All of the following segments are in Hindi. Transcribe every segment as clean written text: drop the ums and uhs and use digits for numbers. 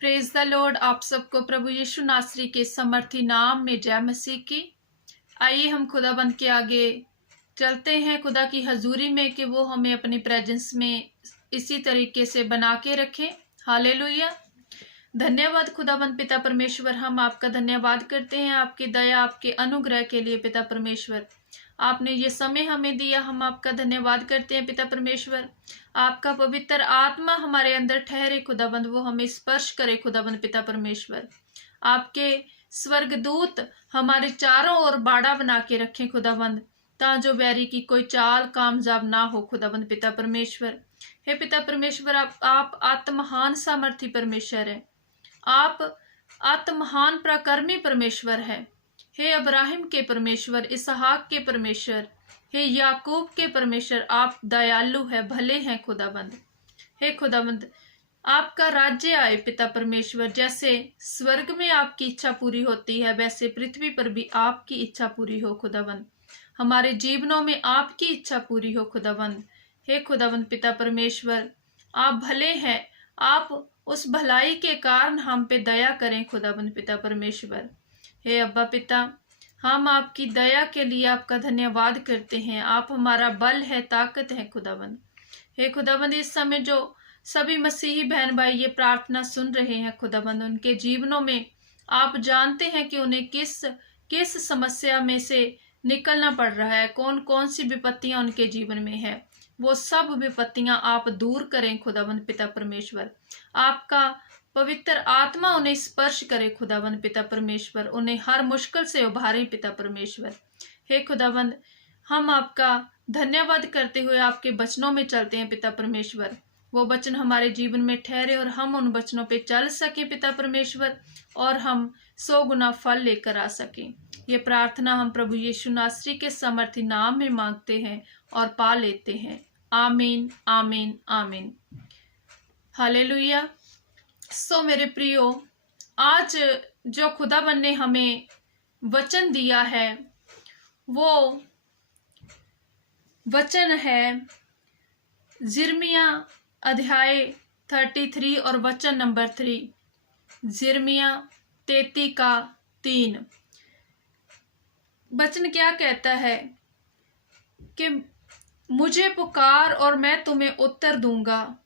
Praise the Lord. आप सबको प्रभु यीशु नासरी के समर्थी नाम में जय मसीह की। आइए हम खुदाबंद के आगे चलते हैं, खुदा की हजूरी में, कि वो हमें अपनी प्रेजेंस में इसी तरीके से बना के रखें। हालेलुया। धन्यवाद खुदाबंद पिता परमेश्वर, हम आपका धन्यवाद करते हैं आपकी दया, आपके अनुग्रह के लिए। पिता परमेश्वर, आपने ये समय हमें दिया, हम आपका धन्यवाद करते हैं। पिता परमेश्वर, आपका पवित्र आत्मा हमारे अंदर ठहरे खुदाबंद, वो हमें स्पर्श करे खुदाबंद। पिता परमेश्वर, आपके स्वर्गदूत हमारे चारों ओर बाड़ा बना के रखें खुदाबंद, ताजो बैरी की कोई चाल कामयाब ना हो खुदाबंद। पिता परमेश्वर, हे पिता परमेश्वर, आप आत्महान सामर्थी परमेश्वर है, आप आत्महान प्रकर्मी परमेश्वर है। हे अब्राहिम के परमेश्वर, इसहाक के परमेश्वर, हे याकूब के परमेश्वर, आप दयालु है, भले हैं खुदाबंद। हे खुदाबंद, आपका राज्य आए पिता परमेश्वर, जैसे स्वर्ग में आपकी इच्छा पूरी होती है वैसे पृथ्वी पर भी आपकी इच्छा पूरी हो खुदाबंद। हमारे जीवनों में आपकी इच्छा पूरी हो खुदाबंद। हे खुदाबंद पिता परमेश्वर, आप भले हैं, आप उस भलाई के कारण हम पे दया करें खुदाबंद पिता परमेश्वर। हे अब्बा पिता, हम आपकी दया के लिए आपका धन्यवाद करते हैं। आप हमारा बल है, ताकत है खुदाबंद। हे खुदाबंद, इस समय जो सभी मसीही बहन भाई ये प्रार्थना सुन रहे हैं खुदाबंद, उनके जीवनों में आप जानते हैं कि उन्हें किस किस समस्या में से निकलना पड़ रहा है, कौन कौन सी विपत्तियां उनके जीवन में है। वो सब विपत्तियां आप दूर करें खुदाबंद पिता परमेश्वर। आपका पवित्र आत्मा उन्हें स्पर्श करे खुदाबंद पिता परमेश्वर, उन्हें हर मुश्किल से उभारे पिता परमेश्वर। हे खुदाबंद, हम आपका धन्यवाद करते हुए आपके वचनों में चलते हैं पिता परमेश्वर। वो वचन हमारे जीवन में ठहरे और हम उन वचनों पे चल सके पिता परमेश्वर, और हम 100 गुना फल लेकर आ सके। ये प्रार्थना हम प्रभु यीशु नासरी के समर्थी नाम में मांगते हैं और पा लेते हैं। आमीन, आमीन, आमीन। हालेलुया। सो मेरे प्रियो, आज जो खुदाबंद ने हमें वचन दिया है वो वचन है यिर्मयाह अध्याय 33 और वचन नंबर 3। यिर्मयाह 33:3। वचन क्या कहता है कि मुझे पुकार और मैं तुम्हें उत्तर दूंगा,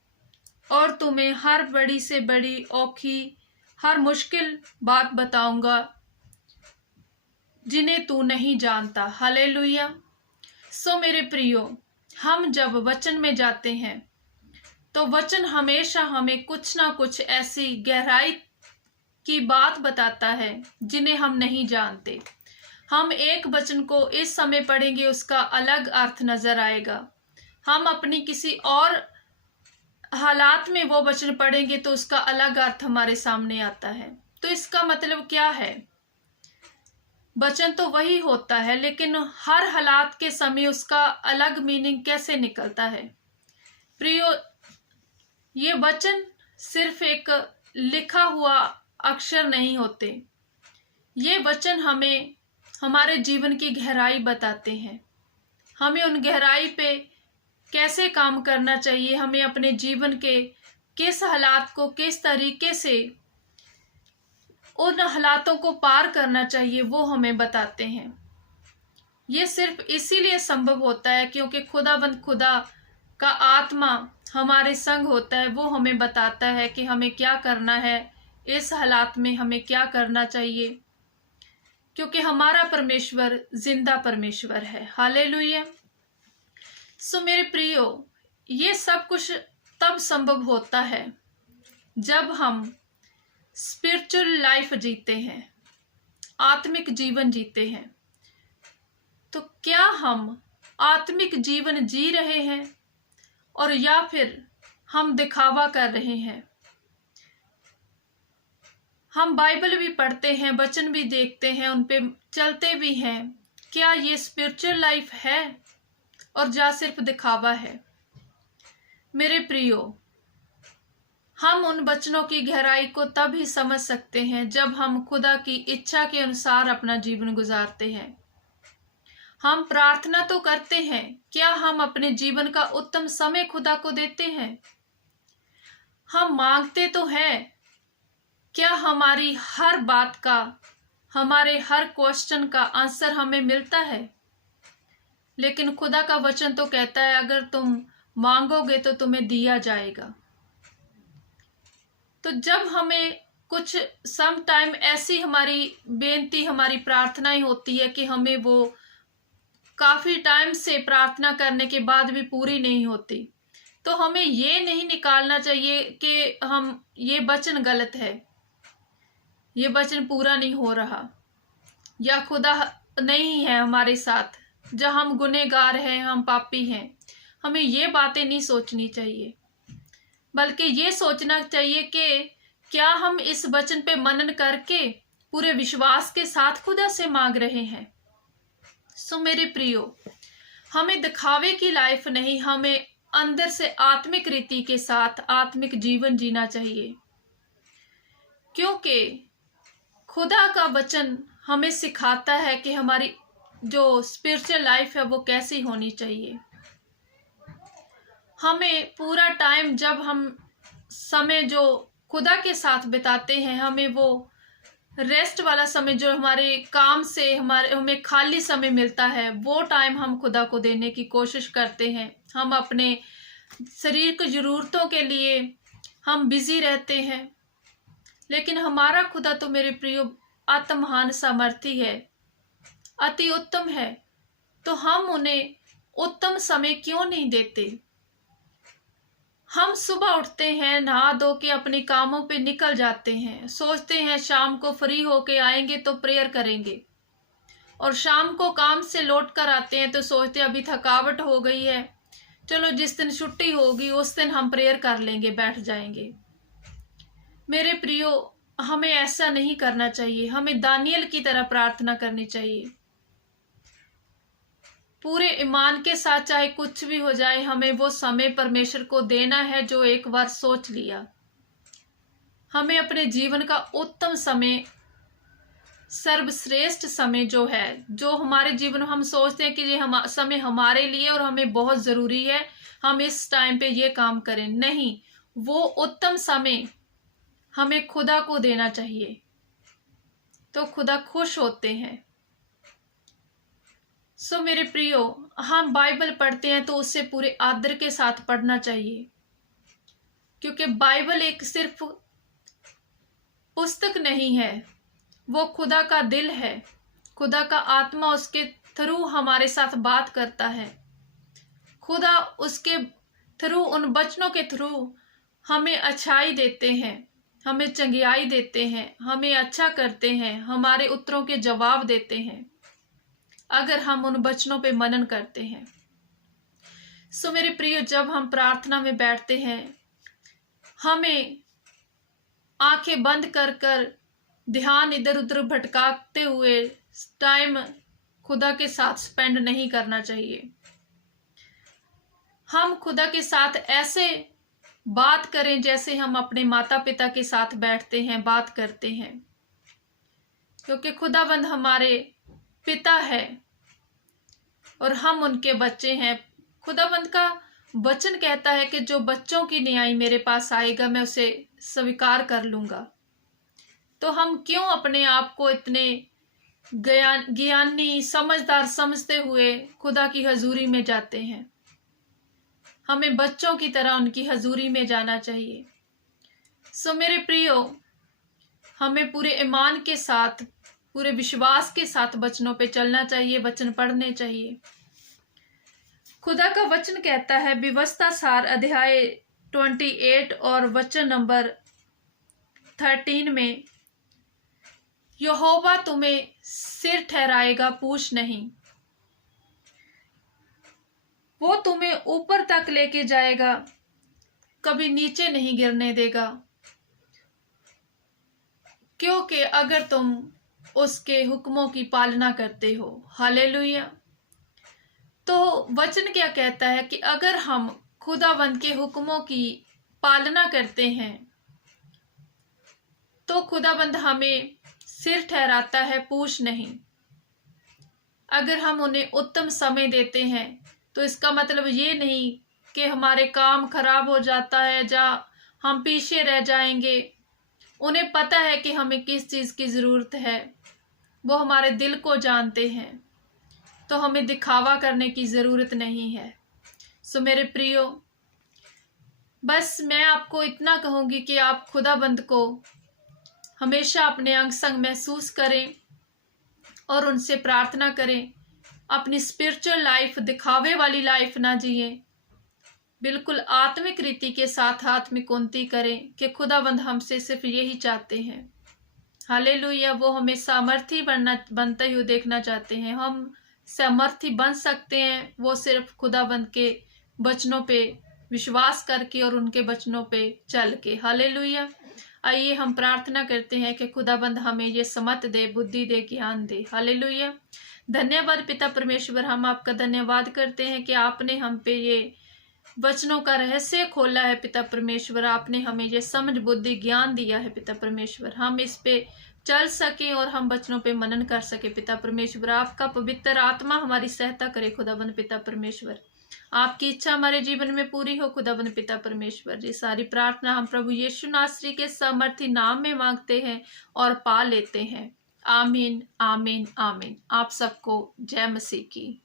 और तुम्हें हर बड़ी से बड़ी औखी हर मुश्किल बात बताऊंगा जिन्हें तू नहीं जानता। हालेलुया। सो मेरे प्रियो, हम जब वचन में जाते हैं तो वचन हमेशा हमें कुछ ना कुछ ऐसी गहराई की बात बताता है जिन्हें हम नहीं जानते। हम एक वचन को इस समय पढ़ेंगे, उसका अलग अर्थ नजर आएगा। हम अपनी किसी और हालात में वो वचन पढ़ेंगे तो उसका अलग अर्थ हमारे सामने आता है। तो इसका मतलब क्या है? वचन तो वही होता है, लेकिन हर हालात के समय उसका अलग मीनिंग कैसे निकलता है। प्रियो, ये वचन सिर्फ एक लिखा हुआ अक्षर नहीं होते। ये वचन हमें हमारे जीवन की गहराई बताते हैं। हमें उन गहराई पे कैसे काम करना चाहिए, हमें अपने जीवन के किस हालात को किस तरीके से उन हालातों को पार करना चाहिए, वो हमें बताते हैं। ये सिर्फ इसीलिए संभव होता है क्योंकि खुदाबंद, खुदा का आत्मा हमारे संग होता है। वो हमें बताता है कि हमें क्या करना है, इस हालात में हमें क्या करना चाहिए, क्योंकि हमारा परमेश्वर जिंदा परमेश्वर है। हालेलुया। सो मेरे प्रियो, ये सब कुछ तब संभव होता है जब हम स्पिरिचुअल लाइफ जीते हैं, आत्मिक जीवन जीते हैं। तो क्या हम आत्मिक जीवन जी रहे हैं और या फिर हम दिखावा कर रहे हैं? हम बाइबल भी पढ़ते हैं, वचन भी देखते हैं, उन पे चलते भी हैं। क्या ये स्पिरिचुअल लाइफ है और या सिर्फ दिखावा है? मेरे प्रियो, हम उन वचनों की गहराई को तब ही समझ सकते हैं जब हम खुदा की इच्छा के अनुसार अपना जीवन गुजारते हैं। हम प्रार्थना तो करते हैं, क्या हम अपने जीवन का उत्तम समय खुदा को देते हैं? हम मांगते तो हैं, क्या हमारी हर बात का, हमारे हर क्वेश्चन का आंसर हमें मिलता है? लेकिन खुदा का वचन तो कहता है अगर तुम मांगोगे तो तुम्हें दिया जाएगा। तो जब हमें कुछ सम टाइम ऐसी हमारी बेनती, हमारी प्रार्थनाएं होती है कि हमें वो काफी टाइम से प्रार्थना करने के बाद भी पूरी नहीं होती, तो हमें ये नहीं निकालना चाहिए कि हम ये वचन गलत है, ये वचन पूरा नहीं हो रहा, या खुदा नहीं है हमारे साथ, जब हम गुनहगार हैं, हम पापी हैं। हमें ये बातें नहीं सोचनी चाहिए, बल्कि ये सोचना चाहिए कि क्या हम इस वचन पे मनन करके पूरे विश्वास के साथ खुदा से मांग रहे हैं। सो मेरे प्रियो, हमें दिखावे की लाइफ नहीं, हमें अंदर से आत्मिक रीति के साथ आत्मिक जीवन जीना चाहिए, क्योंकि खुदा का वचन हमें सिखाता है कि हमारी जो स्पिरिचुअल लाइफ है वो कैसी होनी चाहिए। हमें पूरा टाइम, जब हम समय जो खुदा के साथ बिताते हैं, हमें वो रेस्ट वाला समय जो हमारे काम से हमें खाली समय मिलता है, वो टाइम हम खुदा को देने की कोशिश करते हैं। हम अपने शरीर की जरूरतों के लिए हम बिजी रहते हैं, लेकिन हमारा खुदा तो मेरे प्रियो अति महान सामर्थी है, अति उत्तम है। तो हम उन्हें उत्तम समय क्यों नहीं देते? हम सुबह उठते हैं, नहा धो के अपने कामों पे निकल जाते हैं, सोचते हैं शाम को फ्री होके आएंगे तो प्रेयर करेंगे, और शाम को काम से लौट कर आते हैं तो सोचते हैं अभी थकावट हो गई है, चलो जिस दिन छुट्टी होगी उस दिन हम प्रेयर कर लेंगे, बैठ जाएंगे। मेरे प्रियो, हमें ऐसा नहीं करना चाहिए। हमें दानियल की तरह प्रार्थना करनी चाहिए, पूरे ईमान के साथ, चाहे कुछ भी हो जाए, हमें वो समय परमेश्वर को देना है जो एक बार सोच लिया। हमें अपने जीवन का उत्तम समय, सर्वश्रेष्ठ समय जो है, जो हमारे जीवन में हम सोचते हैं कि ये समय हमारे लिए और हमें बहुत जरूरी है, हम इस टाइम पे ये काम करें, नहीं, वो उत्तम समय हमें खुदा को देना चाहिए, तो खुदा खुश होते हैं। सो मेरे प्रियो, हम बाइबल पढ़ते हैं तो उससे पूरे आदर के साथ पढ़ना चाहिए, क्योंकि बाइबल एक सिर्फ पुस्तक नहीं है, वो खुदा का दिल है, खुदा का आत्मा उसके थ्रू हमारे साथ बात करता है। खुदा उसके थ्रू, उन वचनों के थ्रू हमें अच्छाई देते हैं, हमें चंगियाई देते हैं, हमें अच्छा करते हैं, हमारे उत्तरों के जवाब देते हैं, अगर हम उन वचनों पे मनन करते हैं। सो मेरे प्रिय, जब हम प्रार्थना में बैठते हैं, हमें आंखें बंद कर कर ध्यान इधर उधर भटकाते हुए टाइम खुदा के साथ स्पेंड नहीं करना चाहिए। हम खुदा के साथ ऐसे बात करें जैसे हम अपने माता पिता के साथ बैठते हैं, बात करते हैं, क्योंकि खुदाबंद हमारे पिता है और हम उनके बच्चे हैं। खुदाबंद का वचन कहता है कि जो बच्चों की न्याय मेरे पास आएगा, मैं उसे स्वीकार कर लूंगा। तो हम क्यों अपने आप को इतने ज्ञानी, समझदार समझते हुए खुदा की हजूरी में जाते हैं? हमें बच्चों की तरह उनकी हजूरी में जाना चाहिए। सो मेरे प्रियो, हमें पूरे ईमान के साथ, पूरे विश्वास के साथ वचनों पे चलना चाहिए, वचन पढ़ने चाहिए। खुदा का वचन कहता है व्यवस्था सार अध्याय 28 और वचन नंबर 13 में, यहोवा तुम्हें सिर ठहराएगा, पूछ नहीं, वो तुम्हें ऊपर तक लेके जाएगा, कभी नीचे नहीं गिरने देगा, क्योंकि अगर तुम उसके हुक्मों की पालना करते हो। हालेलुया। तो वचन क्या कहता है कि अगर हम खुदावंद के हुक्मों की पालना करते हैं तो खुदावंद हमें सिर ठहराता है, पूछ नहीं। अगर हम उन्हें उत्तम समय देते हैं तो इसका मतलब ये नहीं कि हमारे काम खराब हो जाता है, या हम पीछे रह जाएंगे, उन्हें पता है कि हमें किस चीज़ की ज़रूरत है, वो हमारे दिल को जानते हैं, तो हमें दिखावा करने की ज़रूरत नहीं है। सो मेरे प्रियो, बस मैं आपको इतना कहूँगी कि आप खुदाबंद को हमेशा अपने अंग संग महसूस करें और उनसे प्रार्थना करें। अपनी स्पिरिचुअल लाइफ दिखावे वाली लाइफ ना जिए, बिल्कुल आत्मिक रीति के साथ आत्मिक उन्नति करें कि खुदाबंद हमसे सिर्फ यही चाहते हैं। हालेलुया। वो हमें सामर्थी बनते हुए देखना चाहते हैं। हम सामर्थी बन सकते हैं वो सिर्फ खुदाबंद के वचनों पे विश्वास करके और उनके वचनों पे चल के। हालेलुया। आइए हम प्रार्थना करते हैं कि खुदाबंद हमें ये समझ दे, बुद्धि दे, ज्ञान दे। हालेलुया। धन्यवाद पिता परमेश्वर, हम आपका धन्यवाद करते हैं कि आपने हम पे ये वचनों का रहस्य खोला है पिता परमेश्वर। आपने हमें ये समझ, बुद्धि, ज्ञान दिया है पिता परमेश्वर। हम इस पे चल सके और हम वचनों पे मनन कर सके पिता परमेश्वर। आपका पवित्र आत्मा हमारी सहायता करे खुदाबंद पिता परमेश्वर। आपकी इच्छा हमारे जीवन में पूरी हो खुदाबंद पिता परमेश्वर। ये सारी प्रार्थना हम प्रभु यीशु नासरी के सामर्थी नाम में मांगते हैं और पा लेते हैं। आमीन, आमीन, आमीन। आप सबको जय मसीह की।